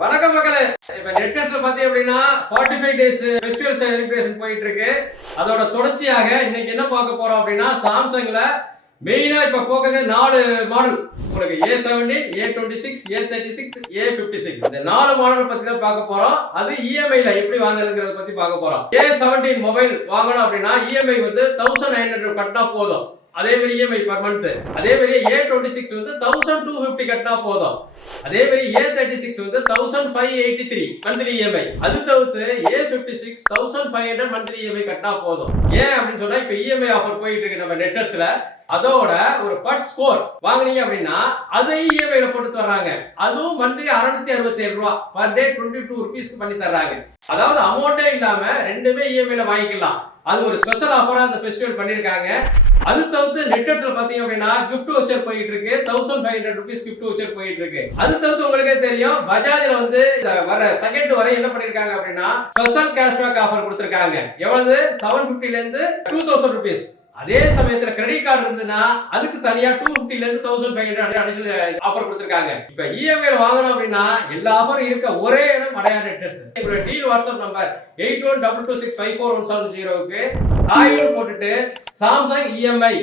வணக்கம் மக்களே. இப்ப நெட்ஃபிளிக்ஸ்ல பாத்தீங்க அப்படின்னா 45 டேஸ் ஃபெஸ்டிவல் செலிப்ரேஷன் போயிட்டு இருக்கு. அதோட தொடர்ச்சியாக இன்னைக்கு என்ன பார்க்க போறோம் அப்படின்னா சாம்சங்ல மெயினா இப்ப போக்கஸ் 4 மாடல் உங்களுக்கு A17, A26, A36, A56 இந்த 4 மாடல் பத்தி தான் பார்க்க போறோம். அது EMI ல எப்படி வாங்குறதுங்கறத பத்தி பார்க்க போறோம். A17 மொபைல் வாங்கணும் அப்படின்னா EMI வந்து 1900 கட்டினா போதும். அதே மாதிரி EMI per month. அதே மாதிரி A26 வந்து 1250 கட்டினா போதும். அதே மாதிரி A36 வந்து 1583 மந்த்லி EMI. அது தவிர்த்து A56 1500 மந்த்லி EMI கட்டினா போதும். ஏன் அப்படின்னு சொன்னா இப்ப EMI ஆஃபர் போயிட்டு இருக்கு நம்ம நெட்வொர்க்ஸ்ல. அதோட ஒரு பட் ஸ்கோர் வாங்குனீங்க அப்படின்னா அதையும் EMI ல போட்டு தர்றாங்க. அதுவும் மந்த்லி 667 ரூபாய் per day 22 ரூபீஸ்க்கு பண்ணி தர்றாங்க. அதாவது அமௌண்டே இல்லாம ரெண்டுமே EMI ல வாங்கிக்கலாம். அது ஒரு ஸ்பெஷல் ஆஃபரா அந்த ஃபெஸ்டிவல் பண்ணிருக்காங்க. அது தவிர்த்து நெட்வொர்க்ஸ்ல பாத்தீங்க அப்படின்னா gift voucher போயிட்டு இருக்கு. 1500 ரூபீஸ் gift voucher போயிட்டு இருக்கு. அது தவிர்த்து உங்களுக்கே தெரியும் பஜாஜ்ல வந்து வர செகண்ட் வரை என்ன பண்ணிருக்காங்க அப்படின்னா ஸ்பெஷல் கேஷ்பேக் ஆஃபர் கொடுத்திருக்காங்க. எவ்வளவு 750 ல இருந்து 2000 ரூபீஸ். அதே சமயத்துல கிரெடிட் கார்டு இருந்ததுன்னா அதுக்கு தனியா 250 ல இருந்து 1500 அடிஷனல் ஆஃபர் கொடுத்திருக்காங்க. இப்ப EMI ல வாங்கணும் அப்படின்னா எல்லா ஆஃபரும் இருக்க ஒரே இடம் அடையார் நெட்வொர்க்ஸ். உங்களோட டீல் வாட்ஸ்அப் நம்பர் 8122654170 க்கு காயின் போட்டுட்டு சாம்சங் EMI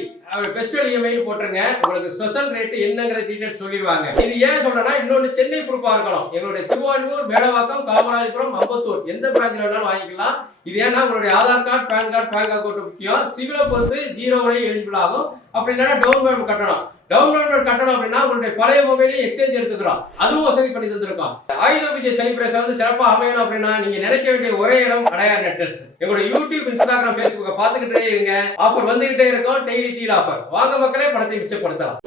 ஃபெஸ்டிவல் EMI போட்டுருங்க. உங்களுக்கு ஸ்பெஷல் ரேட் என்னங்கற டீடைல்ஸ் சொல்லிடுவாங்க. இது ஏன் சொல்றேன்னா இன்னொரு சென்னை ப்ரூஃபா இருக்கணும். எங்களுடைய திருவான்மூர், மேடவாக்கம், காமராஜபுரம், அம்பத்தூர் எந்த பிரான்ச்ல வேணாலும் வாங்கிக்கலாம். இது ஏன்னா உங்களுடைய Aadhaar card, PAN card, bank account முக்கியம். சிவிலை பொறுத்து 0 வரை எலிஜிபிள் ஆகும். அப்படி இல்லைன்னா டவுன் பேமெண்ட் கட்டணும். டவுன் பேமெண்ட் கட்டணும் அப்படின்னா உங்களுடைய பழைய மொபைலையும் எக்ஸ்சேஞ்ச் எடுத்துக்கிறோம். அதுவும் வசதி பண்ணி தந்திருக்கோம். ஆயுத பூஜை செலிப்ரேஷன் வந்து சிறப்பாக அமையணும் அப்படின்னா நீங்க நினைக்க வேண்டிய ஒரே இடம் அடையார் நெட்வொர்க்ஸ். எங்களுடைய யூடியூப், இன்ஸ்டாகிராம், ஃபேஸ்புக்கை பார்த்துக்கிட்டே இருங்க. ஆஃபர் வந்துகிட்டே இருக்கும். Daily deal offer. வாங்க மக்களே, பணத்தை மிச்சப்படுத்தலாம்.